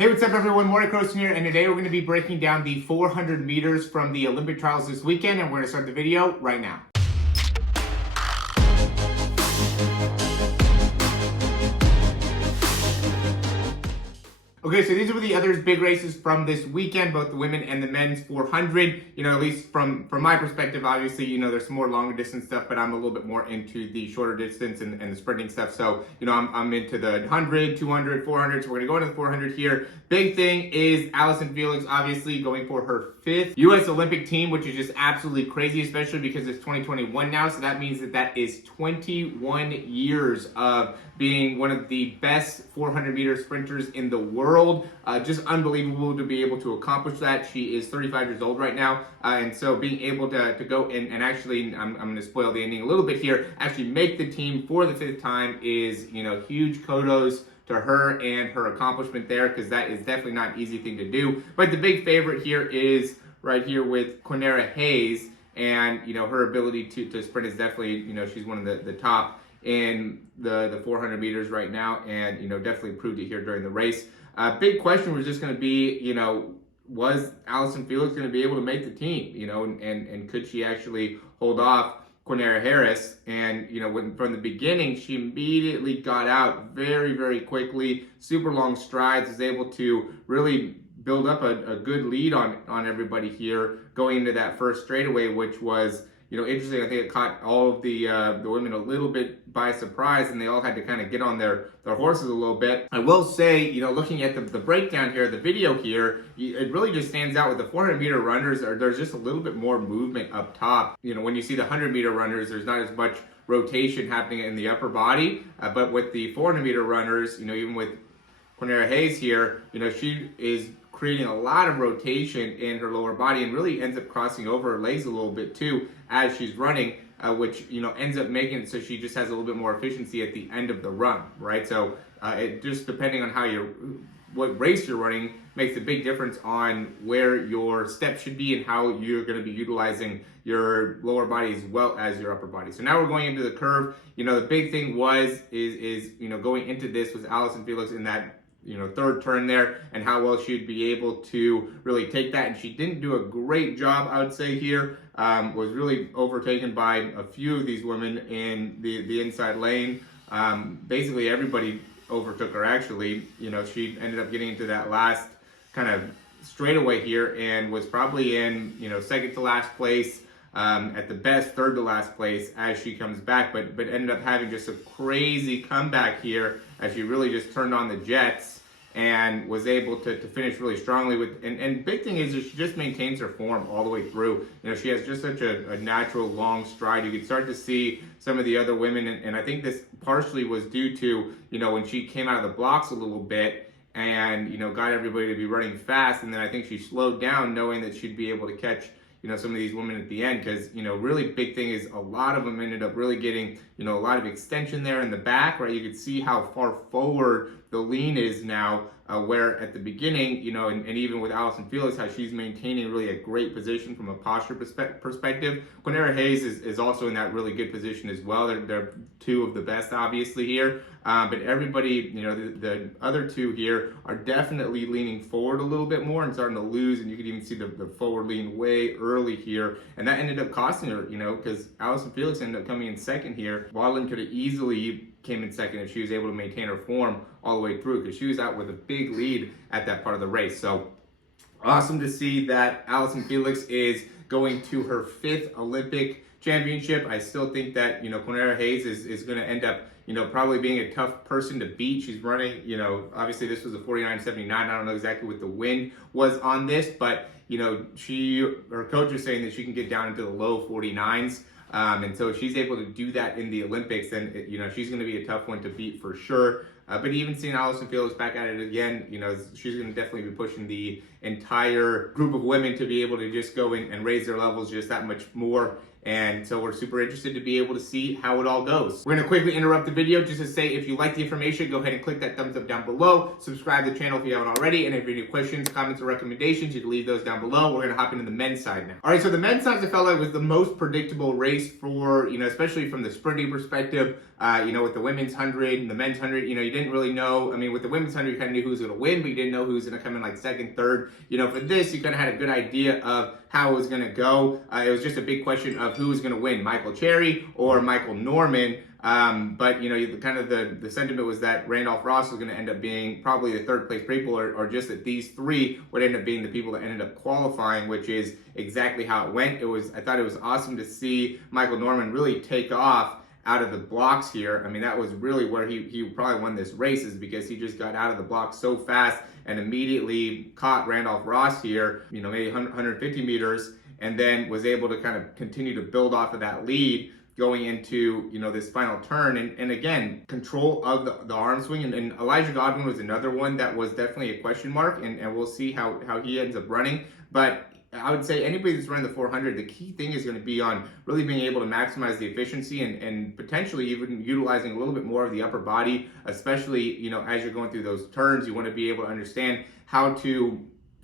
Hey, what's up everyone? Morey Croson here, and today we're going to be breaking down the 400 meters from the Olympic trials this weekend, and we're going to start the video right now. Okay, so these were the other big races from this weekend, both the women and the men's 400. At least from my perspective, obviously, there's some more longer distance stuff, but I'm a little bit more into the shorter distance and the sprinting stuff. So, I'm into the 100, 200, 400. So we're going to go into the 400 here. Big thing is Allyson Felix, obviously, going for her 5th U.S. Olympic team, which is just absolutely crazy, especially because it's 2021 now. So that means that is 21 years of being one of the best 400 meter sprinters in the world. Just unbelievable to be able to accomplish that. She is 35 years old right now. And so being able to go and actually, I'm going to spoil the ending a little bit here, actually make the team for the 5th time is, huge kudos to her and her accomplishment there, because that is definitely not an easy thing to do. But the big favorite here is right here with Quanera Hayes, and her ability to sprint is definitely, she's one of the top in the 400 meters right now, and definitely proved it here during the race. Big question was just going to be, was Allyson Felix going to be able to make the team, and could she actually hold off Quanera Harris? And from the beginning, she immediately got out very, very quickly, super long strides, was able to really build up a good lead on everybody here going into that first straightaway, which was interesting. I think it caught all of the women a little bit by surprise, and they all had to kind of get on their horses a little bit. I will say, looking at the breakdown here, the video here, it really just stands out with the 400 meter runners. There's just a little bit more movement up top. When you see the 100 meter runners, there's not as much rotation happening in the upper body, but with the 400 meter runners, even with Quanera Hayes here, she is creating a lot of rotation in her lower body and really ends up crossing over her legs a little bit too as she's running, which ends up making it so she just has a little bit more efficiency at the end of the run, right? So it just, depending on what race you're running, makes a big difference on where your steps should be and how you're going to be utilizing your lower body as well as your upper body. So now we're going into the curve. The big thing is going into this was Allyson Felix in that third turn there, and how well she'd be able to really take that. And she didn't do a great job, I would say here. Was really overtaken by a few of these women in the inside lane. Basically everybody overtook her, actually. She ended up getting into that last kind of straightaway here and was probably in, second to last place, at the best third to last place as she comes back, but ended up having just a crazy comeback here as she really just turned on the jets and was able to finish really strongly with, and big thing is she just maintains her form all the way through. She has just such a natural long stride. You could start to see some of the other women, and I think this partially was due to, when she came out of the blocks a little bit and, got everybody to be running fast, and then I think she slowed down knowing that she'd be able to catch some of these women at the end, because really big thing is a lot of them ended up really getting a lot of extension there in the back, right? You could see how far forward the lean is now, where at the beginning, and even with Allyson Felix, how she's maintaining really a great position from a posture perspective. Quanera Hayes is also in that really good position as well. They're two of the best, obviously, here. But everybody, the other two here are definitely leaning forward a little bit more and starting to lose, and you could even see the forward lean way early here, and that ended up costing her, because Allyson Felix ended up coming in second here. Wadlin could have easily came in second if she was able to maintain her form all the way through, because she was out with a big lead at that part of the race. So awesome to see that Allyson Felix is going to her 5th Olympic championship. I still think that Quanera Hayes is going to end up probably being a tough person to beat. She's running, obviously this was a 49.79. I don't know exactly what the wind was on this, but her coach is saying that she can get down into the low 49s. And so if she's able to do that in the Olympics, then she's going to be a tough one to beat for sure. But even seeing Allyson Felix back at it again, she's going to definitely be pushing the entire group of women to be able to just go in and raise their levels just that much more And so we're super interested to be able to see how it all goes. We're gonna quickly interrupt the video just to say, if you like the information, go ahead and click that thumbs up down below. Subscribe to the channel if you haven't already. And if you have any questions, comments, or recommendations, you can leave those down below. We're gonna hop into the men's side now. All right, so the men's side, I felt like was the most predictable race for, especially from the sprinting perspective. With the women's 100 and the men's 100, you didn't really know. I mean, with the women's 100, you kind of knew who was going to win, but you didn't know who was going to come in like second, third. For this, you kind of had a good idea of how it was going to go. It was just a big question of who was going to win, Michael Cherry or Michael Norman. But the sentiment was that Randolph Ross was going to end up being probably the third place people, or just that these three would end up being the people that ended up qualifying, which is exactly how it went. I thought it was awesome to see Michael Norman really take off out of the blocks here. I mean, that was really where he probably won this race, is because he just got out of the blocks so fast and immediately caught Randolph Ross here, maybe 150 meters, and then was able to kind of continue to build off of that lead going into, this final turn. And again, control of the arm swing. And Elijah Godwin was another one that was definitely a question mark, and we'll see how he ends up running. But I would say anybody that's running the 400, the key thing is going to be on really being able to maximize the efficiency and potentially even utilizing a little bit more of the upper body, especially, as you're going through those turns. You want to be able to understand how to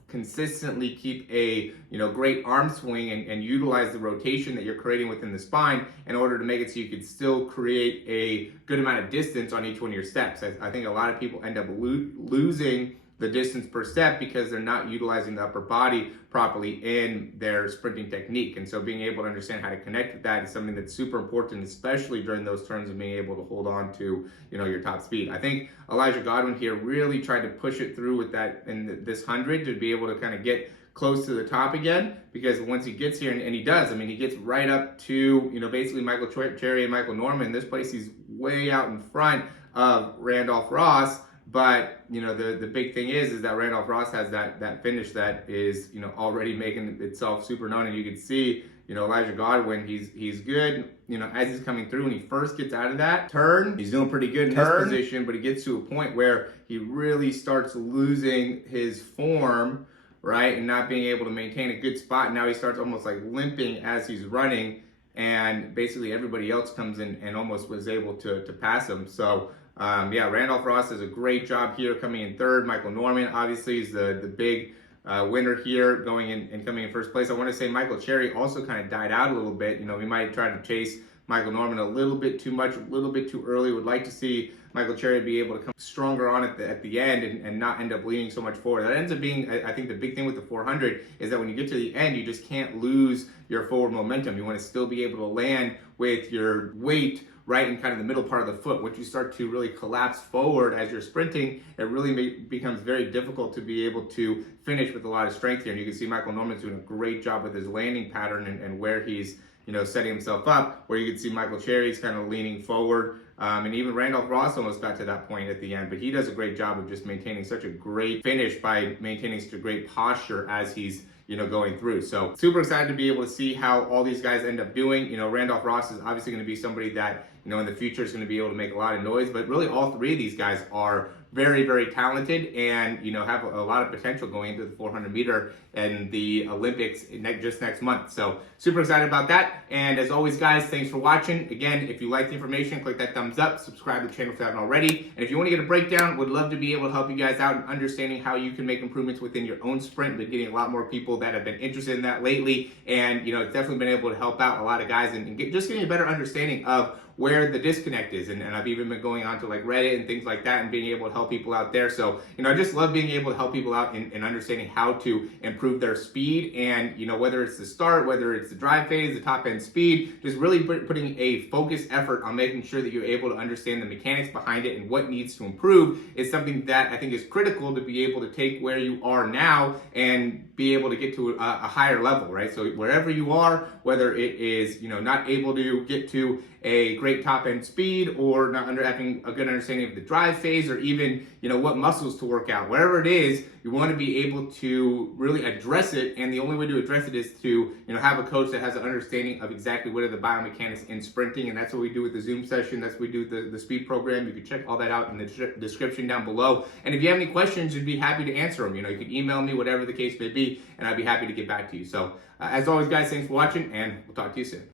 consistently keep a great arm swing and utilize the rotation that you're creating within the spine in order to make it so you could still create a good amount of distance on each one of your steps. I think a lot of people end up losing the distance per step because they're not utilizing the upper body properly in their sprinting technique. And so being able to understand how to connect with that is something that's super important, especially during those turns, and being able to hold on to, your top speed. I think Elijah Godwin here really tried to push it through with that in this 100 to be able to kind of get close to the top again, because once he gets here, and he does, I mean, he gets right up to, basically Michael Cherry and Michael Norman. This place, he's way out in front of Randolph Ross. But, the big thing is that Randolph Ross has that finish that is, already making itself super known. And you can see, Elijah Godwin, he's good, as he's coming through. When he first gets out of that turn, he's doing pretty good in this position, but he gets to a point where he really starts losing his form, right? And not being able to maintain a good spot. Now he starts almost like limping as he's running. And basically everybody else comes in and almost was able to pass him. So, Randolph Ross does a great job here coming in third. Michael Norman obviously is the big winner here, going in and coming in first place. I want to say Michael Cherry also kind of died out a little bit. We might try to chase Michael Norman a little bit too much, a little bit too early. Would like to see Michael Cherry be able to come stronger on at the end and not end up leaning so much forward. That ends up being, I think, the big thing with the 400 is that when you get to the end, you just can't lose your forward momentum. You want to still be able to land with your weight right in kind of the middle part of the foot. Once you start to really collapse forward as you're sprinting, it really becomes very difficult to be able to finish with a lot of strength here. And you can see Michael Norman's doing a great job with his landing pattern and where he's setting himself up, where you can see Michael Cherry's kind of leaning forward. And even Randolph Ross almost got to that point at the end, but he does a great job of just maintaining such a great finish by maintaining such a great posture as he's going through. So super excited to be able to see how all these guys end up doing. Randolph Ross is obviously going to be somebody that, in the future is going to be able to make a lot of noise, but really all three of these guys are very, very talented and, have a lot of potential going into the 400 meter and the Olympics just next month. So super excited about that. And as always, guys, thanks for watching. Again, if you like the information, click that thumbs up, subscribe to the channel if you haven't already. And if you want to get a breakdown, would love to be able to help you guys out in understanding how you can make improvements within your own sprint. Been getting a lot more people that have been interested in that lately. And, it's definitely been able to help out a lot of guys and just getting a better understanding of where the disconnect is. And I've even been going on to like Reddit and things like that and being able to help people out there. So, I just love being able to help people out in understanding how to improve their speed. And, whether it's the start, whether it's the drive phase, the top end speed, just really putting a focused effort on making sure that you're able to understand the mechanics behind it and what needs to improve is something that I think is critical to be able to take where you are now and be able to get to a higher level, right? So wherever you are, whether it is, not able to get to a great top end speed or not having a good understanding of the drive phase or even, what muscles to work out, whatever it is, you want to be able to really address it. And the only way to address it is to, have a coach that has an understanding of exactly what are the biomechanics in sprinting. And that's what we do with the Zoom session. That's what we do with the speed program. You can check all that out in the description down below. And if you have any questions, you'd be happy to answer them. You can email me, whatever the case may be, and I'd be happy to get back to you. So as always, guys, thanks for watching, and we'll talk to you soon.